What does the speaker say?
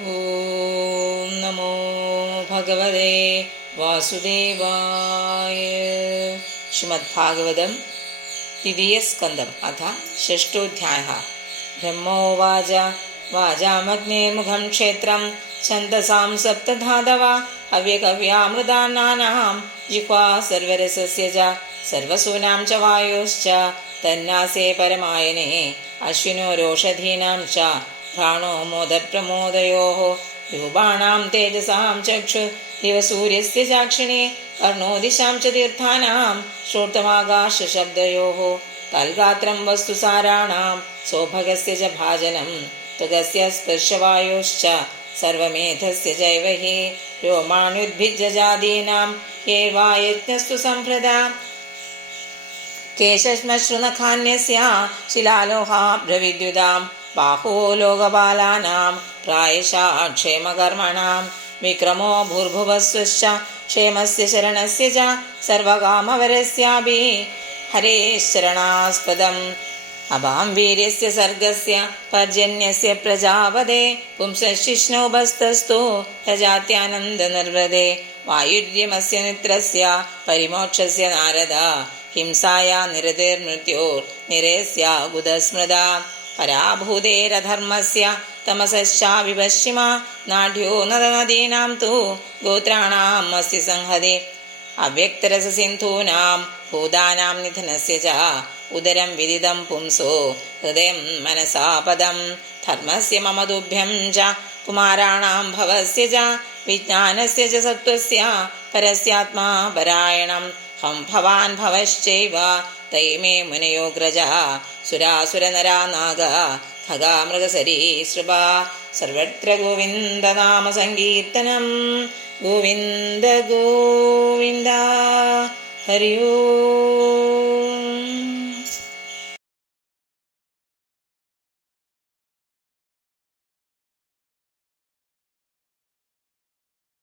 ॐ नमो भगवते वासुदेवाय। श्रीमद्भागवतं द्वितीयस्कन्दम् अथ षष्ठोऽध्यायः। ब्रह्मोवाच। वाजामग्नेर्मुखं क्षेत्रं छन्दसां सप्तधातवा हव्यकव्यामृदानानां जिह्वा सर्वरसस्य च सर्वसूनां च वायोश्च तन्नासे परमायने अश्विनोरोषधीनां च घ्राणो मोदप्रमोदयोः रूपाणां तेजसां चक्षु दिवसूर्यस्य चाक्षिणे, कर्णो दिशां च तीर्थानां श्रोतमाकाशशब्दयोः तल्गात्रं वस्तुसाराणां, सौभगस्य च भाजनं, तुगस्य स्पर्शवायोश्च, सर्वमेधस्य चैव हि। रोमाण्युद्भिज्य जादीनां येर्वा यज्ञस्तु सम्प्रदा। केशश्मश्रुनखान्यस्य शिलालोहा प्रविद्युदां बाहो लोकबालानां प्रायशः क्षेमकर्मणां विक्रमो भूर्भुवस्वश्च क्षेमस्य शरणस्य च सर्वकामवरस्यापि हरेः शरणास्पदम् अभां वीर्यस्य सर्गस्य पर्जन्यस्य प्रजापदे पुंसशिष्णौ बस्तस्तु प्रजात्यानन्दनिर्वृदे वायुर्यमस्य नित्रस्य परिमोक्षस्य नारद हिंसाया निरतिर्मृत्योर्निरेस्या बुधस्मृदा पराभूतेरधर्मस्य तमसश्चाविपश्चिमा नाढ्यो नदनदीनां तु गोत्राणाम् अस्ति संहते अव्यक्तरससिन्धूनां भूतानां निधनस्य च उदरं विदितं पुंसो हृदयं मनसा पदं धर्मस्य मम तुभ्यं च कुमाराणां भवस्य च विज्ञानस्य च सत्त्वस्य परस्यात्मा परायणं हं भवान् भवश्चैव तै मे मुनयोग्रजः सुरासुरनरा नाग खगा मृगसरीसृपा सर्वत्र गोविन्दनामसङ्कीर्तनं गोविन्द गोविन्द हरि ओम्